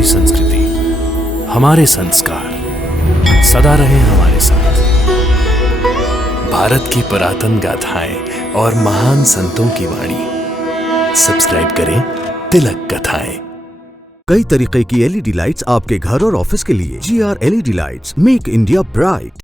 हमारी संस्कृति, हमारे संस्कार सदा रहे हमारे साथ। भारत की पुरातन गाथाएं और महान संतों की वाणी। सब्सक्राइब करें तिलक कथाएं। कई तरीके की एलईडी लाइट्स आपके घर और ऑफिस के लिए। GR LED lights, make India bright.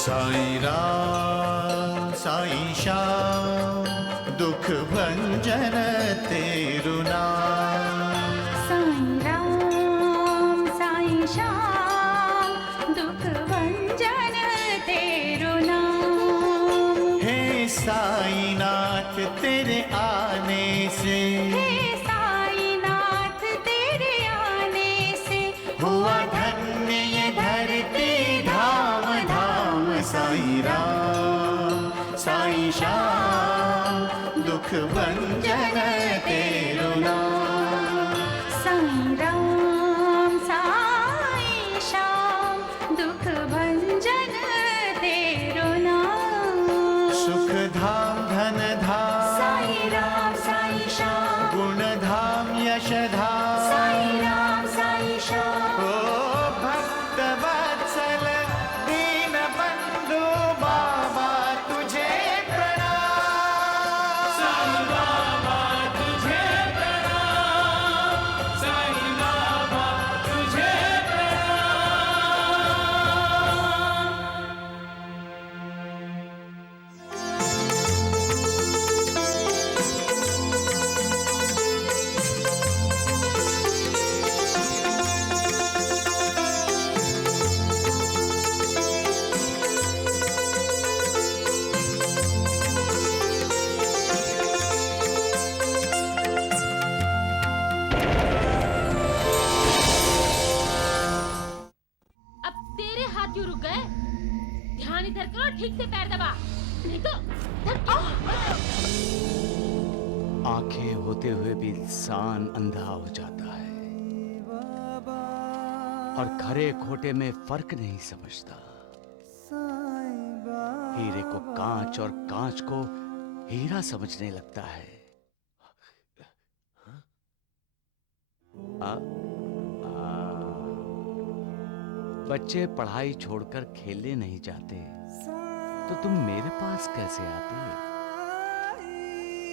Sai Ram Sai Shyam दुख भंजन तेरु नाम। साईं राम साईं श्याम दुख भंजन तेरु नाम। हे साईं नाथ तेरे आने से, हे साईं नाथ तेरे आने से हुआ धन्य ये धरती धाम धाम। साईं राम साईं श्याम दुख भंजन तेरु नाम। साईं राम साईं श्याम दुख भंजन तेरु नाम। सुख धाम धन धाम साईं राम साईं श्याम गुण धाम यश धाम। साईं राम साईं श्याम ओ भक्त वत्सल दीन बंधु बाबा तुझे प्रणाम। साईं बाबा तुझे प्रणाम। साईं बाबा तुझे प्रणाम। अब तेरे हाथ क्यों रुक गए? ध्यान इधर करो, ठीक से पैर दबा, नहीं तो आंखें होते हुए भी इंसान अंधा हो जाता है और खरे खोटे में फर्क नहीं समझता। हीरे को कांच और कांच को हीरा समझने लगता है। आ, बच्चे पढ़ाई छोड़कर खेलने नहीं जाते तो तुम मेरे पास कैसे आते?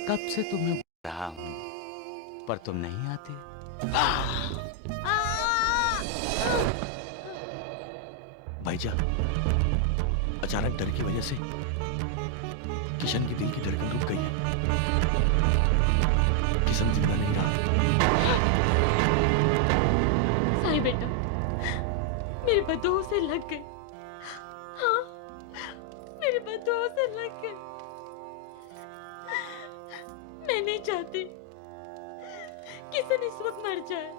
कब से तुम्हें बुला रहा हूं पर तुम नहीं आते। भाईजान, अचानक डर की वजह से किशन की दिल की धड़कन रुक गई है। किशन जिंदा नहीं रहा। साईं बेटा, मेरी बदुओं से लग गए। हाँ, मेरी बदुओं से लग गए। मैं नहीं चाहती किशन इस वक्त मर जाए।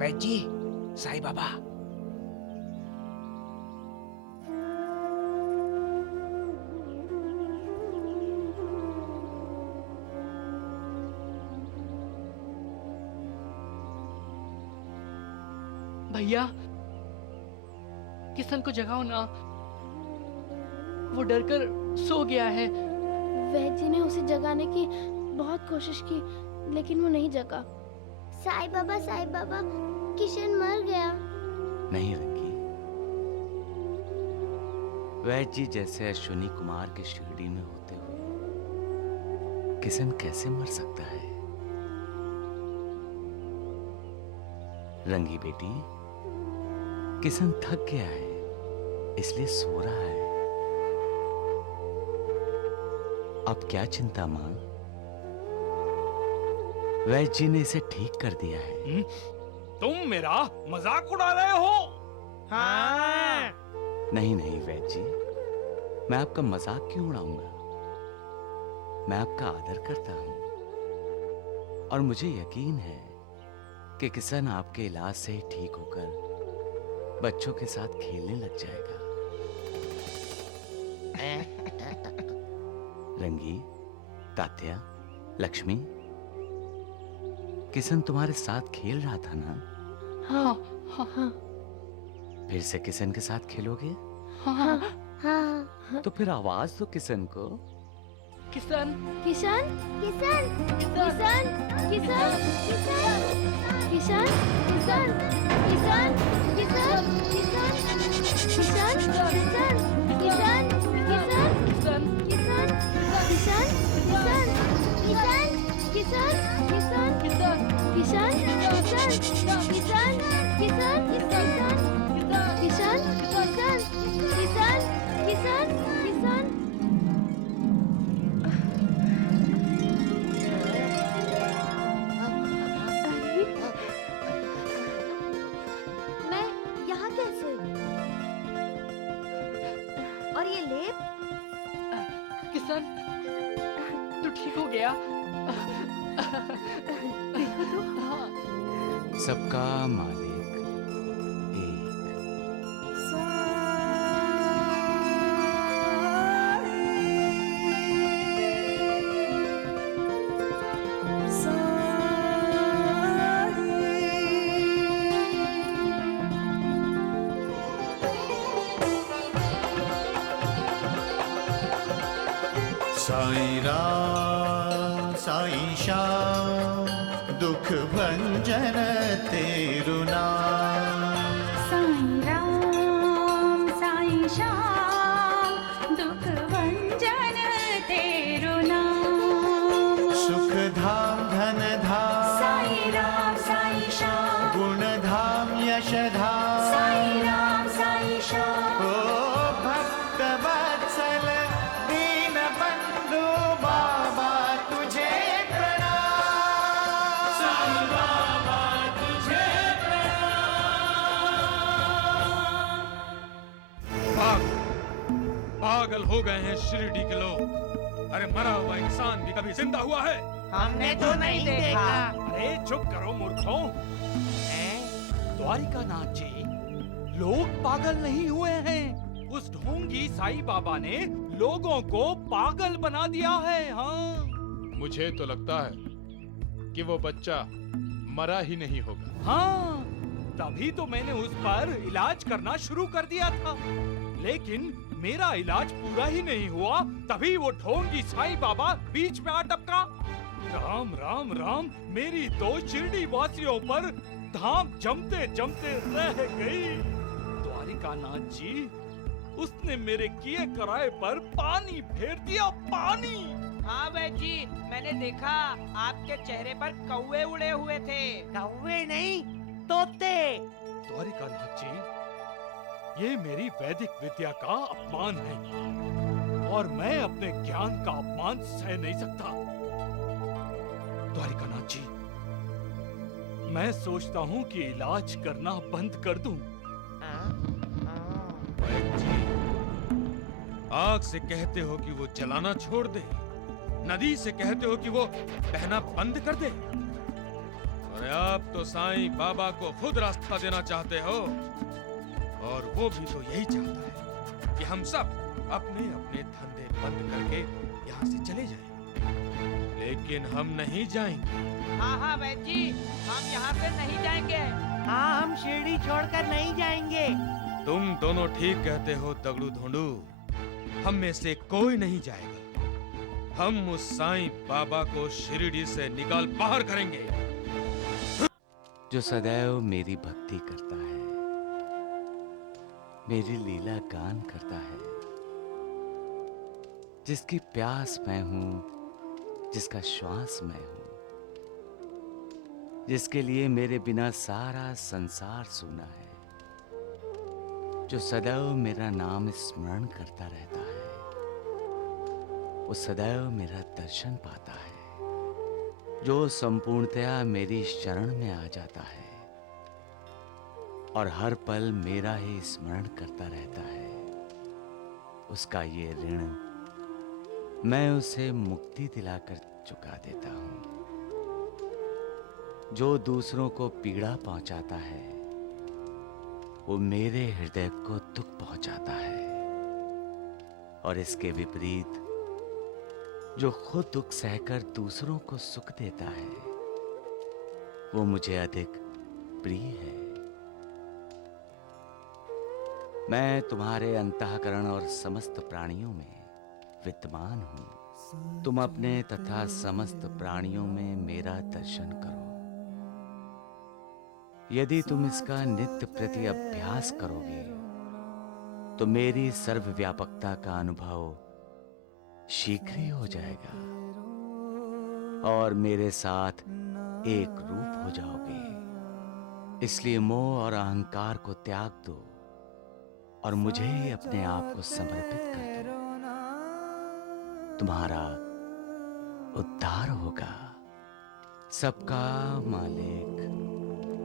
वैद्य जी, साईं बाबा। भैया, किशन को जगाओ ना, वो डरकर सो गया है। वैद्य जी ने उसे जगाने की बहुत कोशिश की, लेकिन वो नहीं जगा। साईं बाबा, किशन मर गया। नहीं रंगी, वैद्य जी जैसे अश्विनी कुमार की शिरडी में होते हुए किशन कैसे मर सकता है? रंगी बेटी, किशन थक गया है, इसलिए सो रहा है। अब क्या चिंता मां, वैद्य जी ने इसे ठीक कर दिया है। तुम मेरा मजाक उड़ा रहे हो? हाँ। नहीं नहीं वैद्य जी, मैं आपका मजाक क्यों उड़ाऊंगा? मैं आपका आदर करता हूं और मुझे यकीन है कि किशन आपके इलाज से ही ठीक होकर बच्चों के साथ खेलने लग जाएगा। रंगी, तात्या, लक्ष्मी, किशन तुम्हारे साथ खेल रहा था ना? हाँ हाँ हाँ। फिर से किशन के साथ खेलोगे? हाँ हाँ हाँ। तो फिर आवाज दो किशन को। किशन, किशन, किशन, किशन, किशन, किशन, किशन, किशन, किशन, किशन, किशन, किशन, किशन, किशन, किशन, किशन, किशन, किशन, मैं यहाँ कैसे? और ये लेप? किशन, तू ठीक हो गया? देखो तो। सबका मालिक एक। साईं राम साईं श्याम दुख भंजन तेरु नाम। साईं राम साईं श्याम दुख भंजन तेरु नाम। सुख धाम धन धाम साईं राम साईं श्याम गुण धाम यश धाम। साईं राम साईं श्याम ओ भक्त वत्सल दीन बंधु बाबा तुझे प्रणाम। साईं बाबा तुझे पागल हो गए हैं शिरडी के लोग। अरे मरा हुआ इंसान भी कभी जिंदा हुआ है? हमने तो नहीं देखा। अरे चुप करो मूर्खों। द्वारिकानाथ जी, लोग पागल नहीं हुए हैं। उस ढोंगी साईं बाबा ने लोगों को पागल बना दिया है। हाँ, मुझे तो लगता है कि वो बच्चा मरा ही नहीं होगा। हाँ, तभी तो मैंने उस पर इलाज करना शुरू कर दिया था, लेकिन मेरा इलाज पूरा ही नहीं हुआ, तभी वो ढोंगी साईं बाबा बीच में आ टपका। राम राम राम, मेरी तो शिरडी वासियों पर धाम जमते जमते रह गई। द्वारिकानाथ जी, उसने मेरे किए कराए पर पानी फेर दिया, पानी। हाँ वैद्य जी, मैंने देखा आपके चेहरे पर कौवे उड़े हुए थे। कौवे नहीं, तोते। द्वारिकानाथ जी, ये मेरी वैदिक विद्या का अपमान है और मैं अपने ज्ञान का अपमान सह नहीं सकता। द्वारिकानाथ जी, मैं सोचता हूँ कि इलाज करना बंद कर दूं। वैद्य जी, आग से कहते हो कि वो जलाना छोड़ दे, नदी से कहते हो कि वो बहना बंद कर दे, अरे आप तो साईं बाबा को खुद रास्ता देना चाहते हो, और वो भी तो यही चाहता है कि हम सब अपने अपने धंधे बंद करके यहाँ से चले जाएं। लेकिन हम नहीं जाएंगे। हाँ हाँ वैद्य जी, हम यहाँ से नहीं जाएंगे। हाँ, हम शिरडी छोड़कर नहीं जाएंगे। तुम दोनों ठीक कहते हो दगड़ू धोंडू, हम में से कोई नहीं जाएगा। हम उस साईं बाबा को शिरडी से निकाल बाहर करेंगे। जो सदैव मेरी भक्ति करता है, मेरी लीला गान करता है, जिसकी प्यास मैं हूं, जिसका श्वास मैं हूं, जिसके लिए मेरे बिना सारा संसार सूना है, जो सदैव मेरा नाम स्मरण करता रहता है, वो सदैव मेरा दर्शन पाता है। जो संपूर्णतया मेरी शरण में आ जाता है और हर पल मेरा ही स्मरण करता रहता है, उसका ये ऋण मैं उसे मुक्ति दिलाकर चुका देता हूं। जो दूसरों को पीड़ा पहुंचाता है, वो मेरे हृदय को दुख पहुंचाता है, और इसके विपरीत जो खुद दुख सहकर दूसरों को सुख देता है, वो मुझे अधिक प्रिय है। मैं तुम्हारे अंतःकरण और समस्त प्राणियों में विद्यमान हूं। तुम अपने तथा समस्त प्राणियों में मेरा दर्शन करो। यदि तुम इसका नित्य प्रति अभ्यास करोगे, तो मेरी सर्वव्यापकता का अनुभव शीघ्र ही हो जाएगा और मेरे साथ एक रूप हो जाओगे। इसलिए मोह और अहंकार को त्याग दो और मुझे ही अपने आप को समर्पित कर दो। तुम्हारा उद्धार होगा। सबका मालिक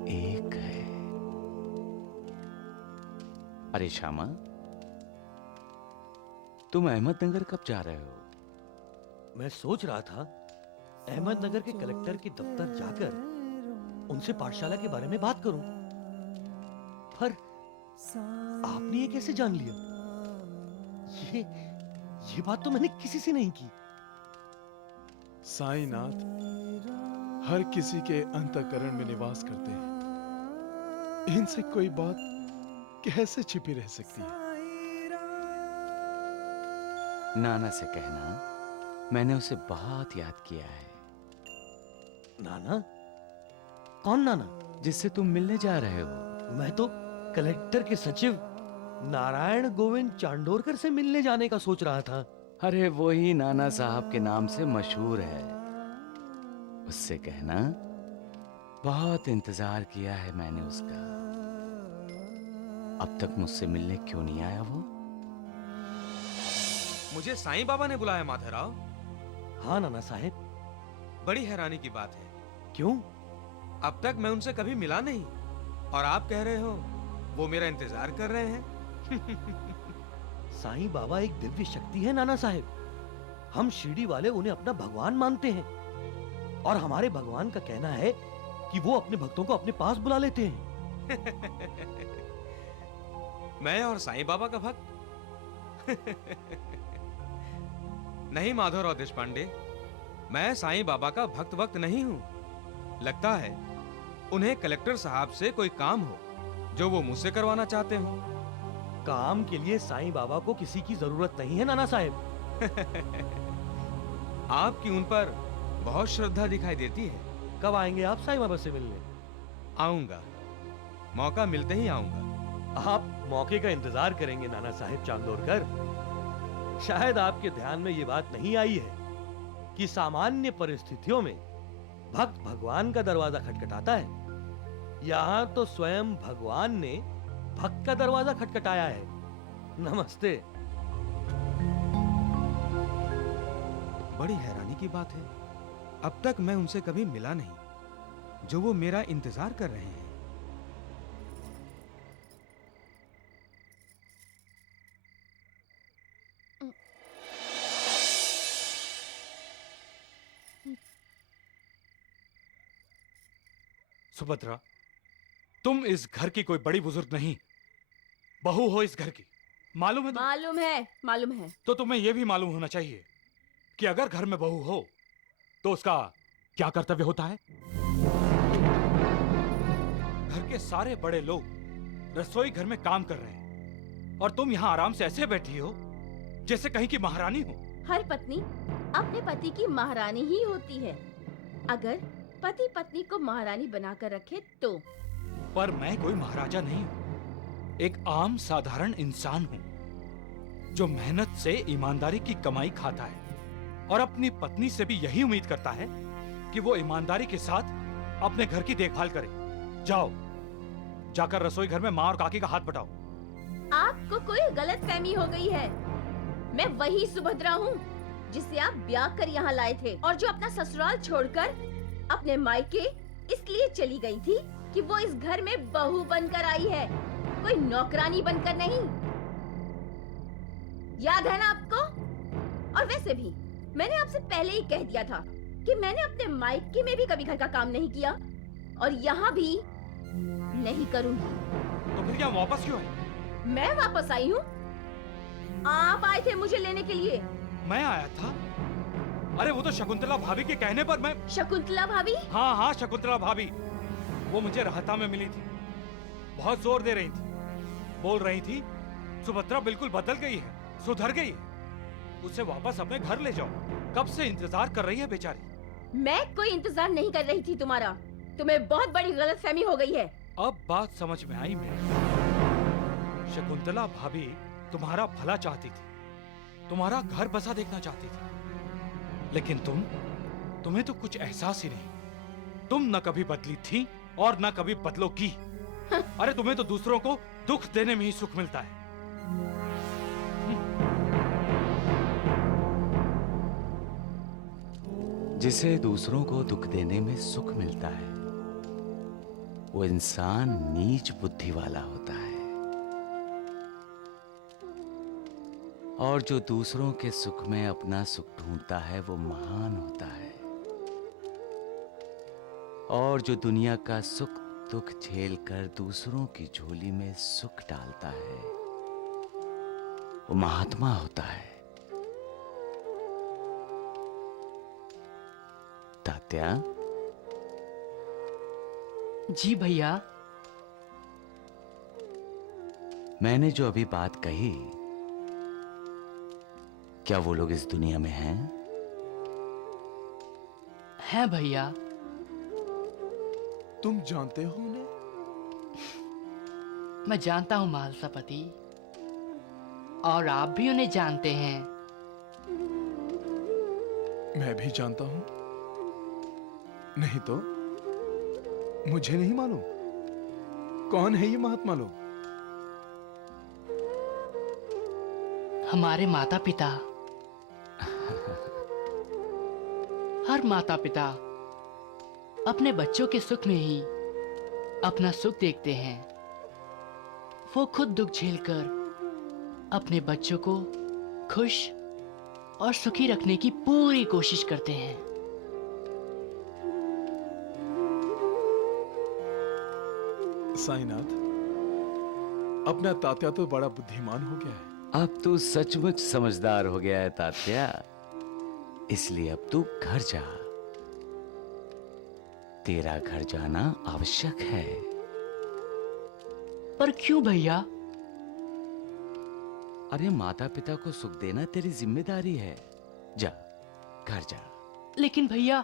एक है। अरे श्यामा, तुम अहमदनगर कब जा रहे हो? मैं सोच रहा था अहमदनगर के कलेक्टर के दफ्तर जाकर उनसे पाठशाला के बारे में बात करूं, पर आपने ये कैसे जान लिया? ये बात तो मैंने किसी से नहीं की। साईनाथ हर किसी के अंतःकरण में निवास करते हैं। इनसे कोई बात कैसे छिपी रह सकती है? नाना से कहना, मैंने उसे बहुत याद किया है। नाना? कौन नाना? जिससे तुम मिलने जा रहे हो। मैं तो कलेक्टर के सचिव नारायण गोविंद चांडोरकर से मिलने जाने का सोच रहा था। अरे वो ही नाना साहब के नाम से मशहूर है। उससे कहना, बहुत इंतजार किया है मैंने उसका। अब तक मुझसे मिलने क्यों नहीं आया वो? मुझे साईं बाबा ने बुलाया माधवराव। हाँ नाना साहब। बड़ी हैरानी की बात है। क्यों? अब तक मैं उनसे कभी मिला नहीं, और आप कह रहे हो वो मेरा इंतजार कर रहे हैं। साईं बाबा एक दिव्य शक्ति है नाना साहब। हम शिरडी वाले उन्हें अपना भगवान मानते हैं, और हमारे भगवान का कहना है कि वो अपने भक्तों को अपने पास बुला लेते हैं। मैं और साईं बाबा का भक्त? नहीं माधवराव देशपांडे, मैं साईं बाबा का भक्त नहीं हूं। लगता है उन्हें कलेक्टर साहब से कोई काम हो जो वो मुझसे करवाना चाहते हो। काम के लिए साईं बाबा को किसी की जरूरत नहीं है नाना साहब। आपकी उन पर बहुत श्रद्धा दिखाई देती है। कब आएंगे आप साईं बाबा से मिलने? आऊंगा, मौका मिलते ही आऊंगा। आप मौके का इंतजार करेंगे नाना साहब चांदोरकर। शायद आपके ध्यान में ये बात नहीं आई है कि सामान्य परिस्थितियों में भक्त भगवान का दरवाजा खटखटाता है। यहाँ तो स्वयं भगवान ने भक्त का दरवाजा खटखटाया है। नमस्ते। बड़ी हैरानी की बात है, अब तक मैं उनसे कभी मिला नहीं, जो वो मेरा इंतजार कर रहे हैं। सुभद्रा, तुम इस घर की कोई बड़ी बुजुर्ग नहीं, बहू हो इस घर की। मालूम है मालूम है। तो तुम्हें यह भी मालूम होना चाहिए कि अगर घर में बहू हो तो उसका क्या कर्तव्य होता है। घर के सारे बड़े लोग रसोई घर में काम कर रहे हैं और तुम यहाँ आराम से ऐसे बैठी हो जैसे कहीं की महारानी हो। हर पत्नी अपने पति की महारानी ही होती है, अगर पति पत्नी को महारानी बनाकर रखे तो। पर मैं कोई महाराजा नहीं हूँ, एक आम साधारण इंसान हूँ जो मेहनत से ईमानदारी की कमाई खाता है और अपनी पत्नी से भी यही उम्मीद करता है कि वो ईमानदारी के साथ अपने घर की देखभाल करे। जाओ, जाकर रसोई घर में माँ और काकी का हाथ बटाओ। आपको कोई गलतफहमी हो गई है। मैं वही सुभद्रा हूँ जिसे आप ब्याह कर यहाँ लाए थे और जो अपना ससुराल छोड़कर अपने मायके इसलिए चली गई थी कि वो इस घर में बहू बनकर आई है, कोई नौकरानी बनकर नहीं। याद है ना आपको? और वैसे भी मैंने आपसे पहले ही कह दिया था कि मैंने अपने मायके में भी कभी घर का काम नहीं किया और यहाँ भी नहीं करूंगी। तो फिर क्या वापस क्यों आई? मैं वापस आई हूँ, आप आए थे मुझे लेने के लिए। मैं आया था? अरे वो तो शकुंतला भाभी के कहने पर मैं। शकुंतला भाभी? हाँ हाँ, शकुंतला भाभी। वो मुझे राहता में मिली थी, बहुत जोर दे रही थी, बोल रही थी सुभद्रा बिल्कुल बदल गई है, सुधर गई है, उसे वापस अपने घर ले जाओ। कब से इंतजार कर रही है बेचारी। मैं कोई इंतजार नहीं कर रही थी तुम्हारा, तुम्हें बहुत बड़ी गलतफहमी हो गई है। अब बात समझ में आई मेरी। शकुंतला भाभी तुम्हारा भला चाहती थी, तुम्हारा घर बसा देखना चाहती थी, लेकिन तुम्हें तो कुछ एहसास ही नहीं। तुम न कभी बदली थी और न कभी बदलोगी। अरे तुम्हें तो दूसरों को दुख देने में ही सुख मिलता है। जिसे दूसरों को दुख देने में सुख मिलता है वो इंसान नीच बुद्धि वाला होता है, और जो दूसरों के सुख में अपना सुख ढूंढता है वो महान होता है, और जो दुनिया का सुख दुख झेलकर दूसरों की झोली में सुख डालता है वो महात्मा होता है। तात्या। जी भैया। मैंने जो अभी बात कही, क्या वो लोग इस दुनिया में हैं? हैं भैया। तुम जानते हो उन्हें? मैं जानता हूं महालसापति, और आप भी उन्हें जानते हैं। मैं भी जानता हूं, नहीं तो मुझे नहीं मालूम कौन है ये महात्मा लोग। हमारे माता पिता। हर माता पिता अपने बच्चों के सुख में ही अपना सुख देखते हैं। वो खुद दुख झेलकर अपने बच्चों को खुश और सुखी रखने की पूरी कोशिश करते हैं। साईनाथ, अपना तात्या तो बड़ा बुद्धिमान हो गया है। अब तू सचमुच समझदार हो गया है तात्या, इसलिए अब तू घर जा। तेरा घर जाना आवश्यक है। पर क्यों भैया? अरे माता पिता को सुख देना तेरी जिम्मेदारी है। जा, घर जा। लेकिन भैया,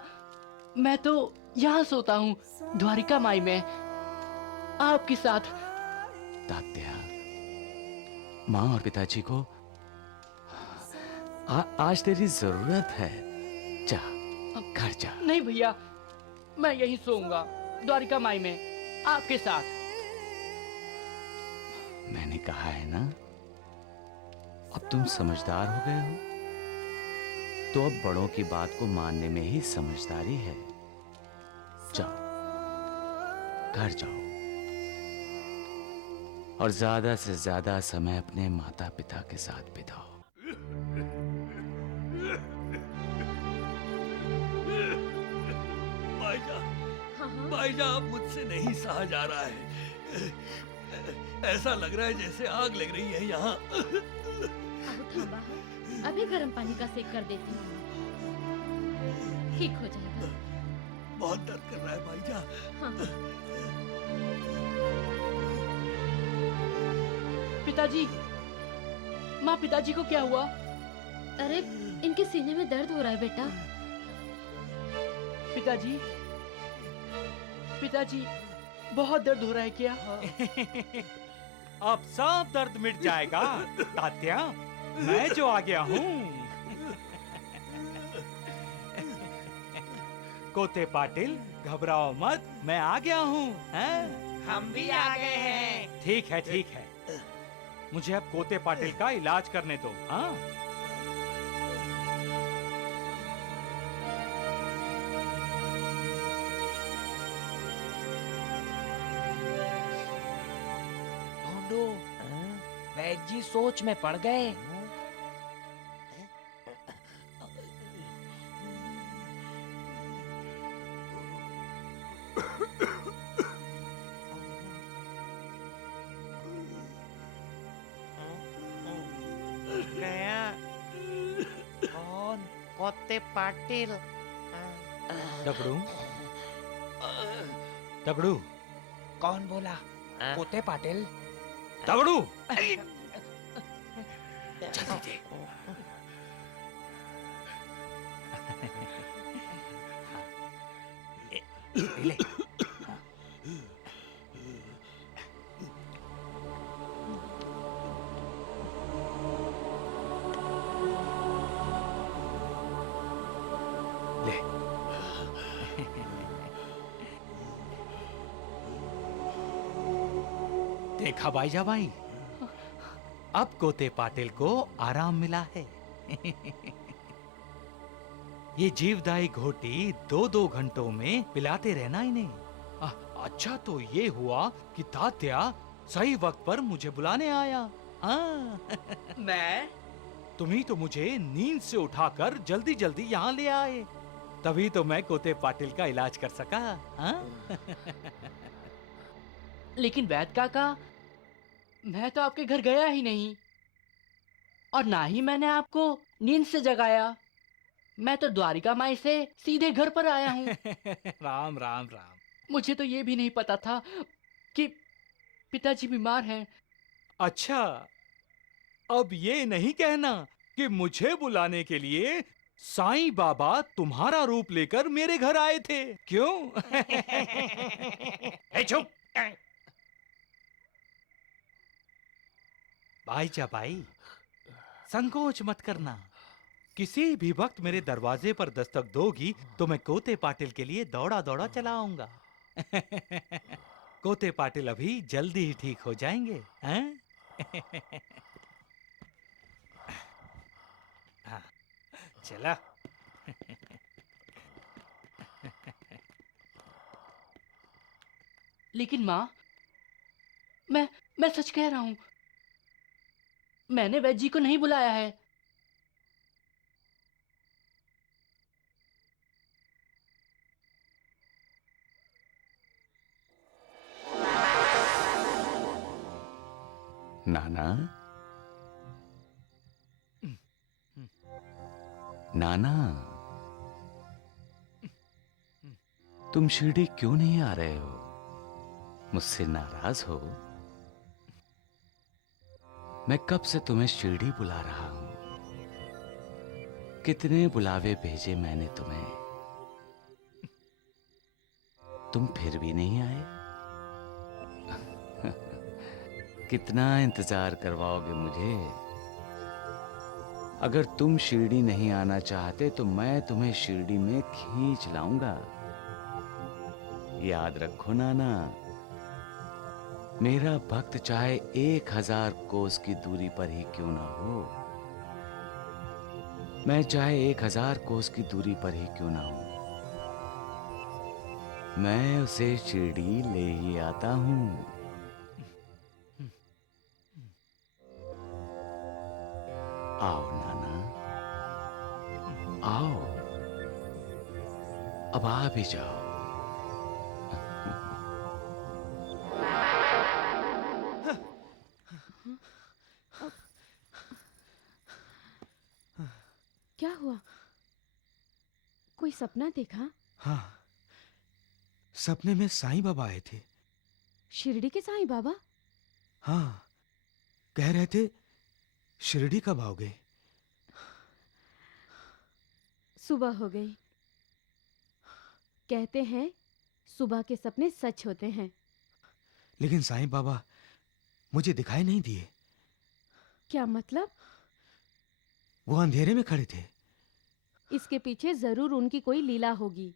मैं तो यहाँ सोता हूँ, द्वारिका माई में, आपके साथ। तात्या, माँ और पिताजी को आज तेरी जरूरत है। जा, घर जा। नहीं भैया, मैं यहीं सोऊंगा, द्वारिका माई में, आपके साथ। मैंने कहा है ना, अब तुम समझदार हो गए हो, तो अब बड़ों की बात को मानने में ही समझदारी है। जाओ, घर जाओ और ज्यादा से ज्यादा समय अपने माता पिता के साथ बिताओ। भाईजान, भाईजान अब मुझसे नहीं सहा जा रहा है। ऐसा लग रहा है जैसे आग लग रही है यहाँ। अब थांबा, अभी गर्म पानी का सेक कर देती हूँ, ठीक हो जाएगा। बहुत दर्द कर रहा है भाईजान। हाँ। पिताजी, माँ, पिताजी को क्या हुआ? अरे इनके सीने में दर्द हो रहा है बेटा। पिताजी, पिताजी, बहुत दर्द हो रहा है क्या? अब सब दर्द मिट जाएगा तात्या, मैं जो आ गया हूँ। कोते पाटिल, घबराओ मत, मैं आ गया हूँ। हम भी आ गए हैं। ठीक है, ठीक है। मुझे अब कोते पाटिल का इलाज करने दो। हाँ, ढूंढो, वैद्य जी सोच में पड़ गए। गया कौन? कोते पाटिल। दगड़ू, दगड़ू, कौन बोला? कोते पाटिल। दगड़ू, जल्दी दे। ले। देखा भाईजा भाई, अब कोते पाटिल को आराम मिला है। ये जीवदायी घोटी 2-2 घंटों में पिलाते रहना इन्हें। अच्छा तो ये हुआ कि तात्या सही वक्त पर मुझे बुलाने आया। मैं? तुम्ही तो मुझे नींद से उठाकर जल्दी जल्दी यहाँ ले आए, तभी तो मैं कोते पाटिल का इलाज कर सका। लेकिन वैद्य काका, मैं तो आपके घर गया ही नहीं, और ना ही मैंने आपको नींद से जगाया। मैं तो द्वारिका माई से सीधे घर पर आया हूँ। राम राम राम। मुझे तो ये भी नहीं पता था कि पिताजी बीमार हैं। अच्छा, अब ये नहीं कहना कि मुझे बुलाने के लिए साईं बाबा तुम्हारा रूप लेकर मेरे घर आए थे, क्यों? ए चुप! भाईजा भाई, संकोच मत करना। किसी भी वक्त मेरे दरवाजे पर दस्तक दोगी तो मैं कोते पाटिल के लिए दौड़ा दौड़ा चला आऊंगा। कोते पाटिल अभी जल्दी ही ठीक हो जाएंगे, हैं? हाँ, चला। लेकिन माँ, मैं सच कह रहा हूँ, मैंने वैद्य जी को नहीं बुलाया है। नाना, नाना, तुम शिरडी क्यों नहीं आ रहे हो? मुझसे नाराज हो? मैं कब से तुम्हें शिरडी बुला रहा हूं। कितने बुलावे भेजे मैंने तुम्हें, तुम फिर भी नहीं आए। कितना इंतजार करवाओगे मुझे? अगर तुम शिरडी नहीं आना चाहते तो मैं तुम्हें शिरडी में खींच लाऊंगा। याद रखो नाना, मेरा भक्त चाहे 1000 कोस की दूरी पर ही क्यों ना हो, मैं चाहे 1000 कोस की दूरी पर ही क्यों ना हो, मैं उसे शिरडी ले ही आता हूं। आओ नाना, आओ, अब आ भी जाओ। कोई सपना देखा? हाँ, सपने में साईं बाबा आए थे। शिरडी के साईं बाबा? हाँ, कह रहे थे शिरडी कब आओगे? सुबह हो गई। कहते हैं सुबह के सपने सच होते हैं। लेकिन साईं बाबा मुझे दिखाई नहीं दिए। क्या मतलब? वो अंधेरे में खड़े थे। इसके पीछे जरूर उनकी कोई लीला होगी।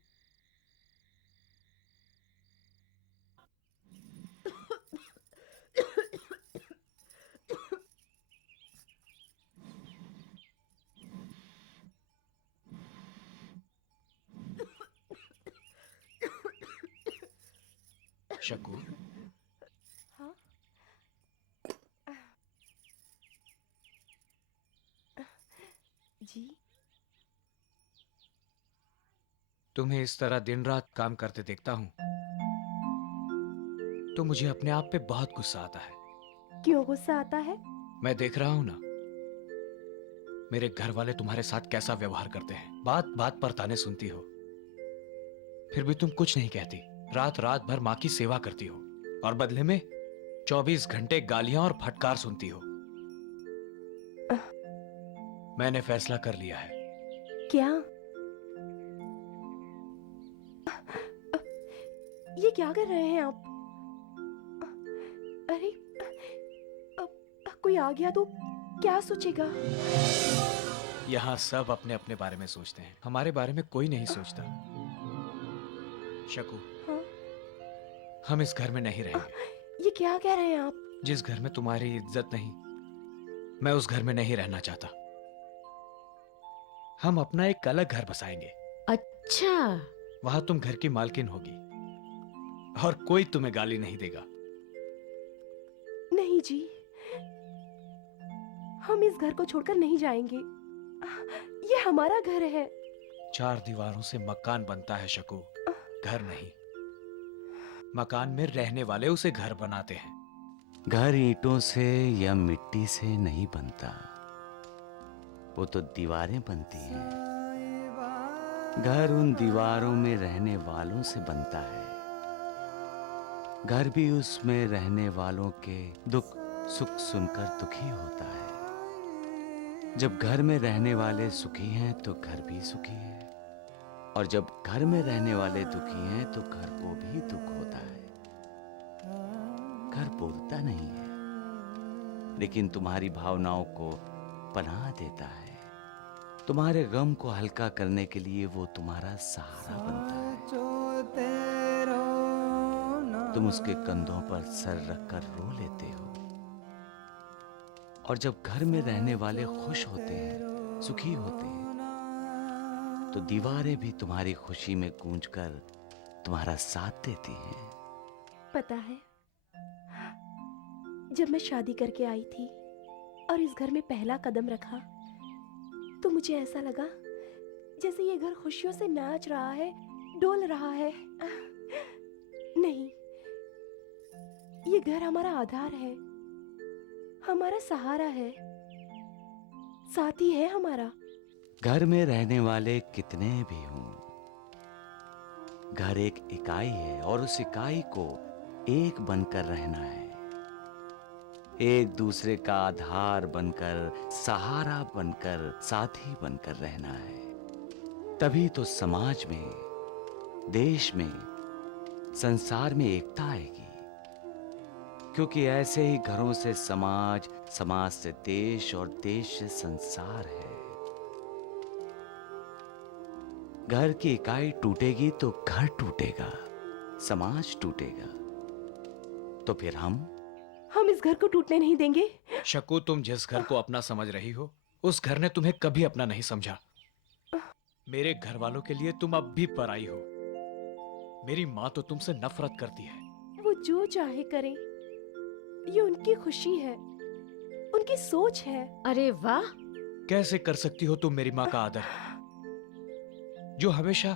शकू, हाँ? जी? तुम्हें इस तरह दिन रात काम करते देखता हूं तो मुझे अपने आप पे बहुत गुस्सा आता है। क्यों गुस्सा आता है? मैं देख रहा हूं ना, मेरे घर वाले तुम्हारे साथ कैसा व्यवहार करते हैं। बात बात पर ताने सुनती हो, फिर भी तुम कुछ नहीं कहती। रात रात भर माँ की सेवा करती हो और बदले में 24 घंटे गालियां और फटकार सुनती हो। मैंने फैसला कर लिया है। क्या? ये क्या कर रहे हैं आप? अरे कोई आ गया तो क्या सोचेगा? यहाँ सब अपने अपने बारे में सोचते हैं, हमारे बारे में कोई नहीं सोचता। शकू, हाँ? हम इस घर में नहीं रहेंगे। ये क्या कह रहे हैं आप? जिस घर में तुम्हारी इज्जत नहीं, मैं उस घर में नहीं रहना चाहता। हम अपना एक अलग घर बसाएंगे। अच्छा। वहां तुम घर की मालकिन होगी और कोई तुम्हें गाली नहीं देगा। नहीं जी, हम इस घर को छोड़कर नहीं जाएंगे। ये हमारा घर है। 4 दीवारों से मकान बनता है शकू, घर नहीं। मकान में रहने वाले उसे घर बनाते हैं। घर ईंटों से या मिट्टी से नहीं बनता, वो तो दीवारें बनती हैं। घर उन दीवारों में रहने वालों से बनता है। घर भी उसमें रहने वालों के दुख सुख सुनकर दुखी होता है। जब घर में रहने वाले सुखी हैं तो घर भी सुखी है, और जब घर में रहने वाले दुखी हैं तो घर को भी दुख होता है। घर बोलता नहीं है, लेकिन तुम्हारी भावनाओं को पनाह देता है। तुम्हारे गम को हल्का करने के लिए वो तुम्हारा सहारा बनता है। तुम उसके कंधों पर सर रखकर रो लेते हो। और जब घर में रहने वाले खुश होते हैं, सुखी होते हैं, तो दीवारें भी तुम्हारी खुशी में गूंजकर तुम्हारा साथ देती हैं। पता है, जब मैं शादी करके आई थी और इस घर में पहला कदम रखा तो मुझे ऐसा लगा जैसे ये घर खुशियों से नाच रहा है, डोल रहा है। नहीं, ये घर हमारा आधार है, हमारा सहारा है, साथी है हमारा। घर में रहने वाले कितने भी हों, घर एक इकाई है और उस इकाई को एक बनकर रहना है। एक दूसरे का आधार बनकर, सहारा बनकर, साथी बनकर रहना है। तभी तो समाज में, देश में, संसार में एकता आएगी। क्योंकि ऐसे ही घरों से समाज, समाज से देश और देश से संसार है। घर की इकाई टूटेगी तो घर टूटेगा, समाज टूटेगा, तो फिर हम इस घर को टूटने नहीं देंगे। शकू, तुम जिस घर को अपना समझ रही हो, उस घर ने तुम्हें कभी अपना नहीं समझा। मेरे घर वालों के लिए तुम अब भी पराई हो। मेरी माँ तो तुमसे नफरत करती है। वो जो चाहे करे, ये उनकी खुशी है, उनकी सोच है। अरे वाह! कैसे कर सकती हो तुम मेरी माँ का आदर, जो हमेशा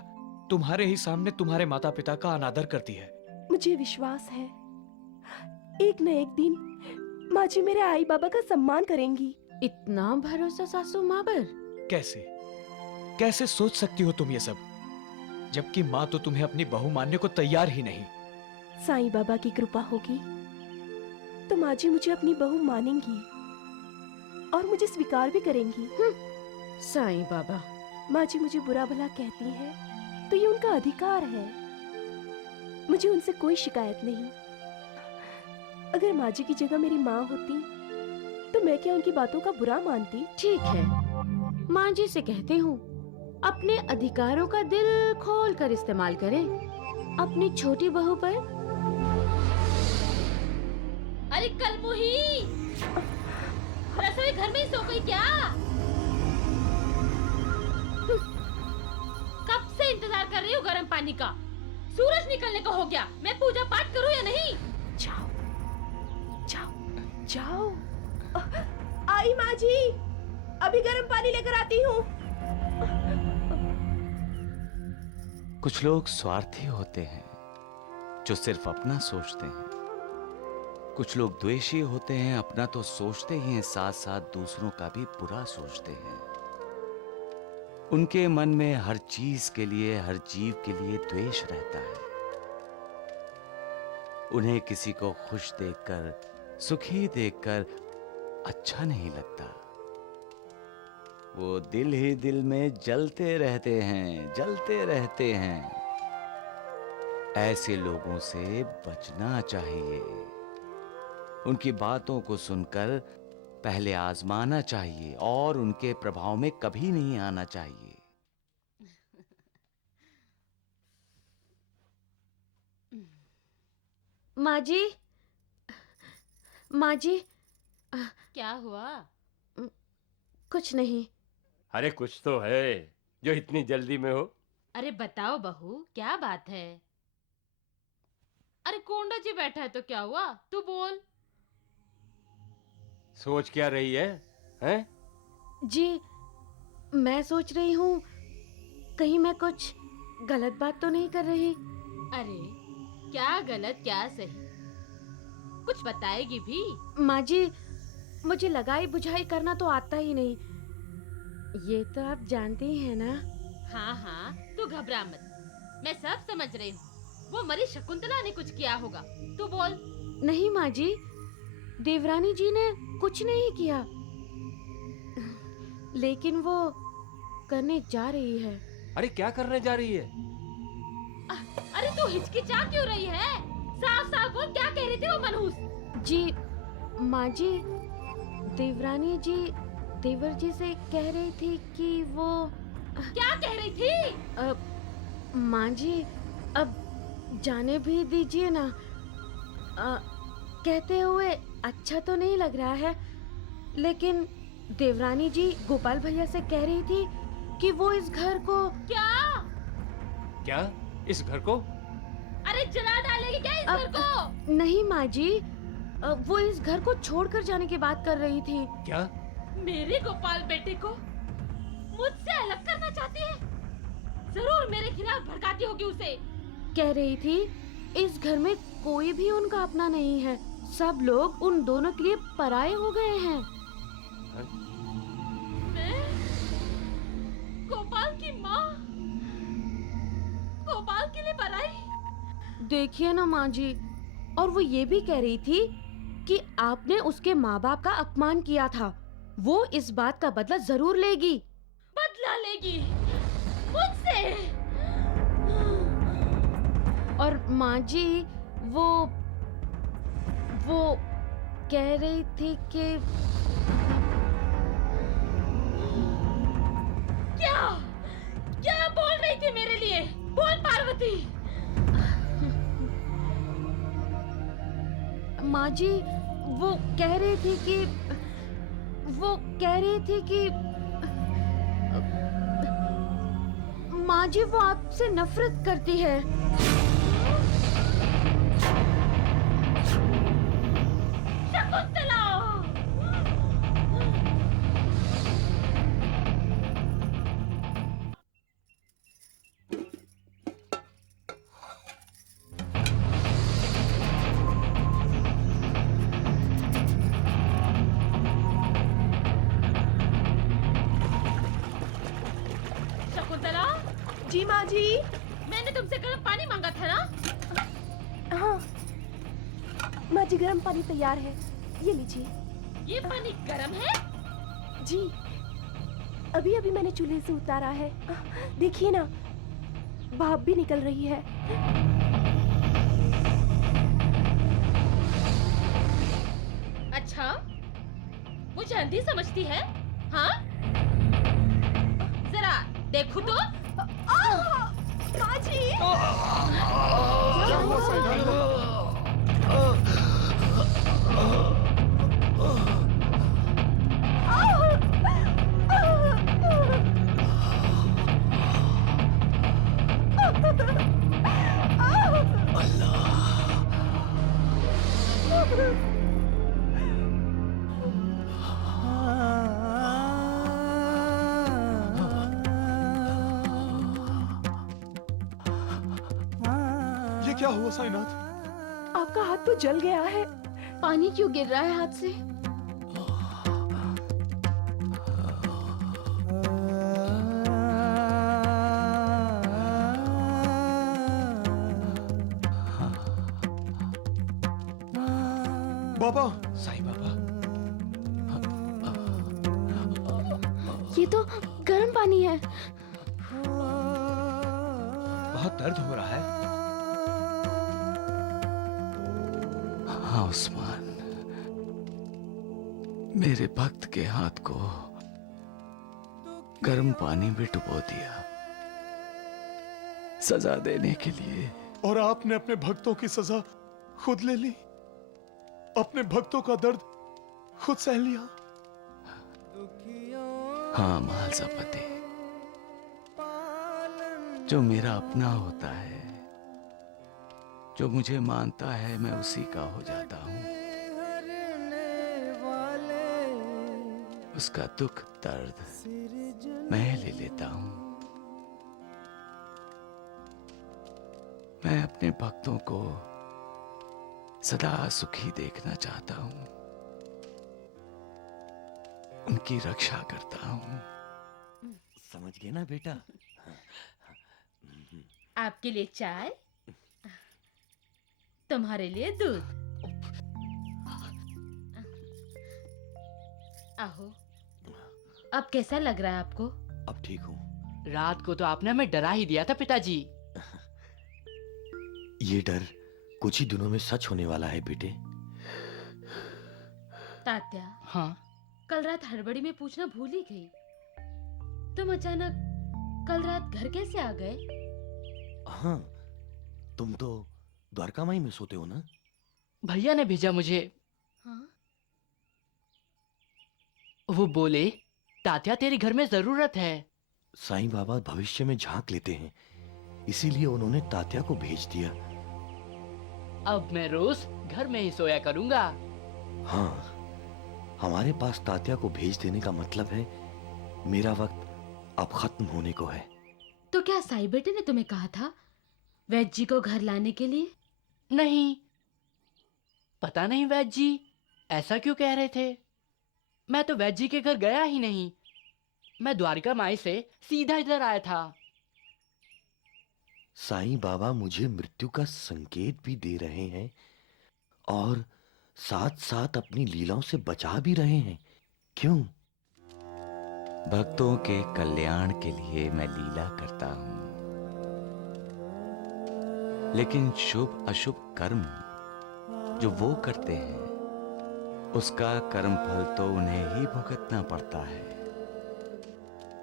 तुम्हारे ही सामने तुम्हारे माता पिता का अनादर करती है। मुझे विश्वास है एक न एक दिन माँ जी मेरे आई बाबा का सम्मान करेंगी। इतना भरोसा सासू माँ पर? कैसे कैसे सोच सकती हो तुम ये सब? जबकि माँ तो तुम्हें अपनी बहू मानने को तैयार ही नहीं। साईं बाबा की कृपा होगी तो माँ जी मुझे अपनी बहू मानेंगी और मुझे स्वीकार भी करेंगी। साईं बाबा, माँ जी मुझे बुरा भला कहती हैं तो ये उनका अधिकार है, मुझे उनसे कोई शिकायत नहीं। अगर माँ जी की जगह मेरी माँ होती तो मैं क्या उनकी बातों का बुरा मानती? ठीक है, माँ जी से कहती हूँ अपने अधिकारों का दिल खोल कर इस्तेमाल करें अपनी छोटी बहू पर। अरे कलमुही, रसोई घर में ही सो गई क्या? कब से इंतजार कर रही हूँ गर्म पानी का। सूरज निकलने को हो गया, मैं पूजा पाठ करूँ या नहीं? जाओ जाओ जाओ। आई माँ जी, अभी गर्म पानी लेकर आती हूँ। कुछ लोग स्वार्थी होते हैं जो सिर्फ अपना सोचते हैं। कुछ लोग द्वेषी होते हैं, अपना तो सोचते ही हैं, साथ साथ दूसरों का भी बुरा सोचते हैं। उनके मन में हर चीज के लिए, हर जीव के लिए द्वेष रहता है। उन्हें किसी को खुश देखकर, सुखी देखकर अच्छा नहीं लगता। वो दिल ही दिल में जलते रहते हैं, जलते रहते हैं। ऐसे लोगों से बचना चाहिए। उनकी बातों को सुनकर पहले आजमाना चाहिए और उनके प्रभाव में कभी नहीं आना चाहिए। माँ जी, माँ जी। क्या हुआ? कुछ नहीं। अरे कुछ तो है जो इतनी जल्दी में हो। अरे बताओ बहू, क्या बात है? अरे कोंडा जी बैठा है तो क्या हुआ? तू बोल। सोच क्या रही है, हैं? जी, मैं सोच रही हूँ कहीं मैं कुछ गलत बात तो नहीं कर रही। अरे क्या गलत क्या सही, कुछ बताएगी भी? माँ जी, मुझे लगाई बुझाई करना तो आता ही नहीं, ये तो आप जानती ही हैं ना। हाँ हाँ, तू घबरा मत, मैं सब समझ रही हूँ। वो मरी शकुंतला ने कुछ किया होगा, तू बोल। नहीं माँ जी, देवरानी जी ने कुछ नहीं किया, लेकिन वो करने जा रही है। अरे क्या करने जा रही है? अरे तू हिचकिचा क्यों रही है? साफ साफ बोल, क्या कह रही थी वो मनहूस? जी माँ जी, देवरानी जी देवर जी से कह रही थी कि वो। क्या कह रही थी? माँ जी, अब जाने भी दीजिए ना। कहते हुए अच्छा तो नहीं लग रहा है, लेकिन देवरानी जी गोपाल भैया से कह रही थी कि वो इस घर को। क्या इस घर को? अरे जला डालेगी क्या इस घर को? नहीं माँ जी, वो इस घर को छोड़कर जाने की बात कर रही थी। क्या? मेरे गोपाल बेटे को मुझसे अलग करना चाहती है? जरूर मेरे खिलाफ भड़काती होगी उसे। कह रही थी इस घर में कोई भी उनका अपना नहीं है, सब लोग उन दोनों के लिए पराये हो गए हैं। मैं गोपाल की माँ गोपाल के लिए पराई? देखिए ना माँ जी, और वो ये भी कह रही थी कि आपने उसके माँ बाप का अपमान किया था, वो इस बात का बदला जरूर लेगी। बदला लेगी मुझसे? और माँ जी, वो कह रही थी कि क्या बोल रही थी मेरे लिए? बोल पार्वती। माँ जी, वो कह रही थी कि माँ जी, वो आपसे नफरत करती है। शकुंतला! जी माँ जी। जी गर्म पानी तैयार है, ये लीजिए। ये पानी गर्म है? जी, अभी अभी मैंने चूल्हे से उतारा है। देखिए ना, भाप भी निकल रही है। अच्छा, मुझे अंधी समझती है? हाँ? जरा देखो तो। माँ जी! ये क्या हुआ साईनाथ? आपका हाथ तो जल गया है। पानी क्यों गिर रहा है हाथ से? बाबा, साईं बाबा, ये तो गर्म पानी है। बहुत दर्द हो रहा है। हाँ उस्मान, मेरे भक्त के हाथ को गर्म पानी में डुबो दिया सजा देने के लिए। और आपने अपने भक्तों की सजा खुद ले ली, अपने भक्तों का दर्द खुद सह लिया। हाँ महालसापति, जो मेरा अपना होता है, जो मुझे मानता है, मैं उसी का हो जाता हूँ। उसका दुख दर्द मैं ले लेता हूँ। मैं अपने भक्तों को सदा सुखी देखना चाहता हूँ, उनकी रक्षा करता हूँ। समझ गए ना बेटा? आपके लिए चाय, तुम्हारे लिए दूध। आहो, अब कैसा लग रहा है आपको? अब ठीक हूँ। रात को तो आपने हमें डरा ही दिया था पिताजी। ये डर कुछ ही दिनों में सच होने वाला है बेटे। तात्या, हाँ? कल रात हड़बड़ी में पूछना भूल ही गई। तुम अचानक कल रात घर कैसे आ गए? हाँ, तुम तो द्वारका माई में सोते हो ना? भैया ने भेजा मुझे। हाँ? वो बोले तात्या तेरी घर में जरूरत है। साईं बाबा भविष्य में झांक लेते हैं, इसीलिए उन्होंने तात्या को भेज दिया। अब मैं रोज घर में ही सोया करूंगा। हाँ, हमारे पास तात्या को भेज देने का मतलब है मेरा वक्त अब खत्म होने को है। तो क्या साई बेटे ने तुम्हें कहा था वैद्य जी को घर लाने के लिए? नहीं, पता नहीं वैद्य जी ऐसा क्यों कह रहे थे। मैं तो वैद्य जी के घर गया ही नहीं। मैं द्वारिका माई से सीधा इधर आया था। साईं बाबा मुझे मृत्यु का संकेत भी दे रहे हैं और साथ साथ अपनी लीलाओं से बचा भी रहे हैं। क्यों? भक्तों के कल्याण के लिए मैं लीला करता हूं, लेकिन शुभ अशुभ कर्म जो वो करते हैं, उसका कर्म फल तो उन्हें ही भुगतना पड़ता है,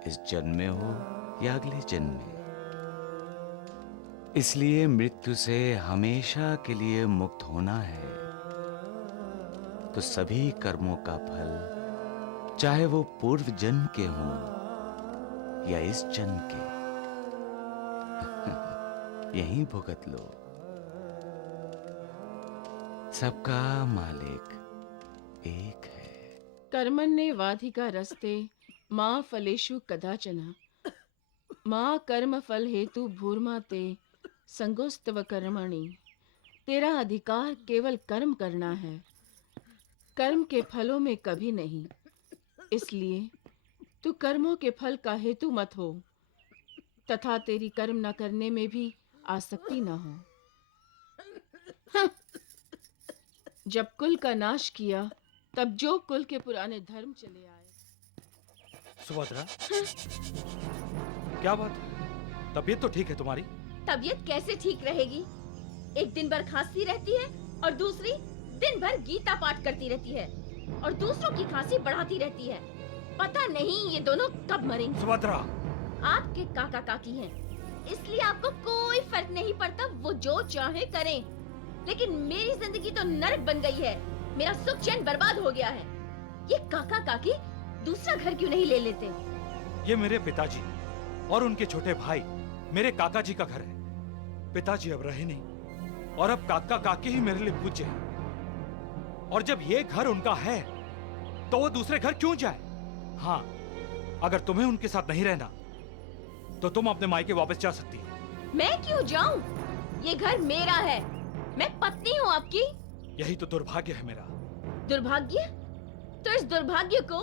इस जन्म में हो या अगले जन्म में। इसलिए मृत्यु से हमेशा के लिए मुक्त होना है तो सभी कर्मों का फल, चाहे वो पूर्व जन्म के हों या इस जन्म के, यहीं भुगत लो। सबका मालिक एक है। कर्मण्येवाधिका रस्ते माँ फलेषु कदाचन माँ कर्म फल हेतु भूर्मा ते संगोस्तव कर्मणि। तेरा अधिकार केवल कर्म करना है, कर्म के फलों में कभी नहीं। इसलिए तू कर्मों के फल का हेतु मत हो तथा तेरी कर्म न करने में भी आसक्ति न हो। जब कुल का नाश किया तब जो कुल के पुराने धर्म चले आए। सुभद्रा, क्या बात है? तबीयत तो ठीक है तुम्हारी? तबीयत कैसे ठीक रहेगी? एक दिन भर खांसती रहती है और दूसरी दिन भर गीता पाठ करती रहती है और दूसरों की खांसी बढ़ाती रहती है। पता नहीं ये दोनों कब मरेंगे। सुभद्रा, आपके काका काकी हैं, इसलिए आपको कोई फर्क नहीं पड़ता, वो जो चाहे करें। लेकिन मेरी जिंदगी तो नरक बन गई है, मेरा सुख चैन बर्बाद हो गया है। ये काका काकी दूसरा घर क्यों नहीं ले लेते? ये मेरे पिताजी और उनके छोटे भाई मेरे काका जी का घर है। पिताजी अब रहे नहीं और अब काका काकी ही मेरे लिए पूज्य हैं। और जब ये घर उनका है तो वो दूसरे घर क्यों जाए? हाँ, अगर तुम्हें उनके साथ नहीं रहना तो तुम अपने मायके वापस जा सकती हो। मैं क्यों जाऊं? ये घर मेरा है, मैं पत्नी हूँ आपकी। यही तो दुर्भाग्य है मेरा। दुर्भाग्य? तो इस दुर्भाग्य को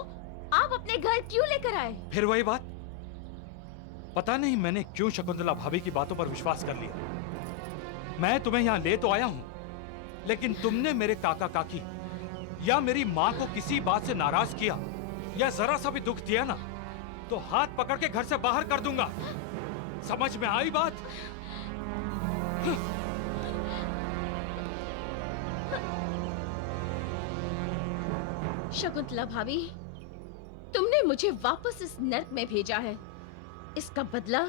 आप अपने घर क्यों लेकर आए? फिर वही बात, पता नहीं मैंने क्यों शकुंतला भाभी की बातों पर विश्वास कर लिया। मैं तुम्हें यहाँ ले तो आया हूँ, लेकिन तुमने मेरे काका काकी या मेरी माँ को किसी बात से नाराज किया या जरा सा भी दुख दिया ना, तो हाथ पकड़ के घर से बाहर कर दूंगा। समझ में आई बात? शकुंतला भाभी, तुमने मुझे वापस इस नर्क में भेजा है। इसका बदला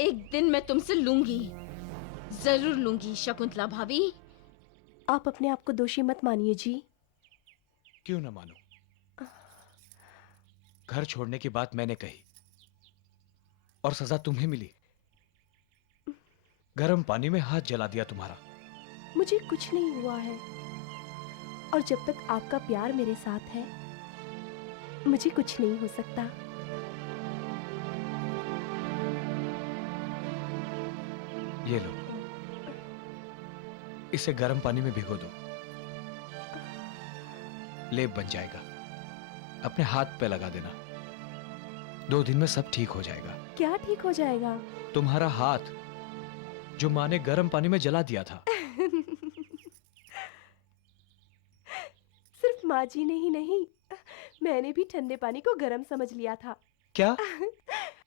एक दिन मैं तुमसे लूंगी, जरूर लूंगी। शकुंतला भाभी, आप अपने आप को दोषी मत मानिए जी। क्यों न मानो? घर छोड़ने की बात मैंने कही और सजा तुम्हें मिली। गर्म पानी में हाथ जला दिया तुम्हारा। मुझे कुछ नहीं हुआ है और जब तक आपका प्यार मेरे साथ है मुझे कुछ नहीं हो सकता। ये लो, इसे गर्म पानी में भिगो दो, लेप बन जाएगा। अपने हाथ पे लगा देना, 2 दिन में सब ठीक हो जाएगा। क्या ठीक हो जाएगा? तुम्हारा हाथ जो माँ ने गर्म पानी में जला दिया था। सिर्फ माँ जी ने ही नहीं, मैंने भी ठंडे पानी को गर्म समझ लिया था। क्या?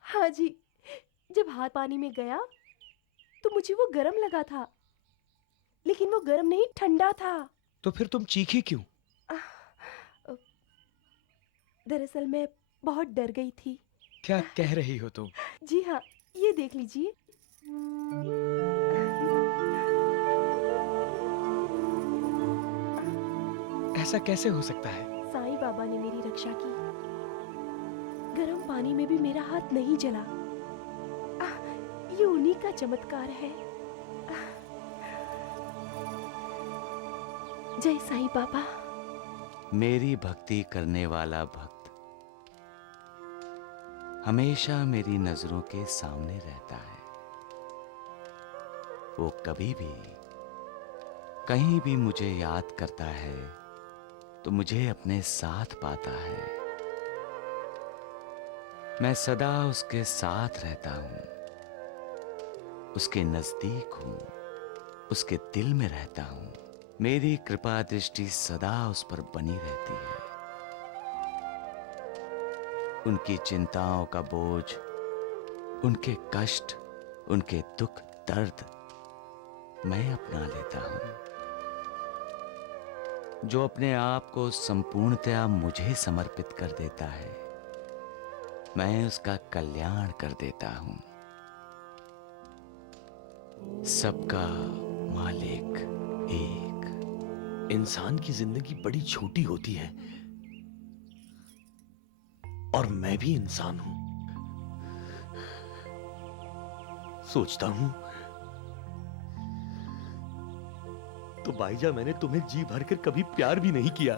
हाँ जी, जब हाथ पानी में गया तो मुझे वो गर्म लगा था, लेकिन वो गर्म नहीं ठंडा था। तो फिर तुम चीखी क्यों? दरअसल मैं बहुत डर गई थी। क्या कह रही हो तुम? जी हाँ, ये देख लीजिए। ऐसा कैसे हो सकता है? साईं बाबा ने मेरी रक्षा की। गर्म पानी में भी मेरा हाथ नहीं जला। ये उन्हीं का चमत्कार है। जय साईं बाबा। मेरी भक्ति करने वाला भक्त हमेशा मेरी नजरों के सामने रहता है। वो कभी भी कहीं भी मुझे याद करता है तो मुझे अपने साथ पाता है। मैं सदा उसके साथ रहता हूं, उसके नजदीक हूं, उसके दिल में रहता हूं। मेरी कृपा दृष्टि सदा उस पर बनी रहती है। उनकी चिंताओं का बोझ, उनके कष्ट, उनके दुख दर्द मैं अपना लेता हूं। जो अपने आप को संपूर्णतया मुझे समर्पित कर देता है, मैं उसका कल्याण कर देता हूं। सबका मालिक एक। इंसान की जिंदगी बड़ी छोटी होती है और मैं भी इंसान हूं। सोचता हूं तो भाईजा, मैंने तुम्हें जी भरकर कभी प्यार भी नहीं किया।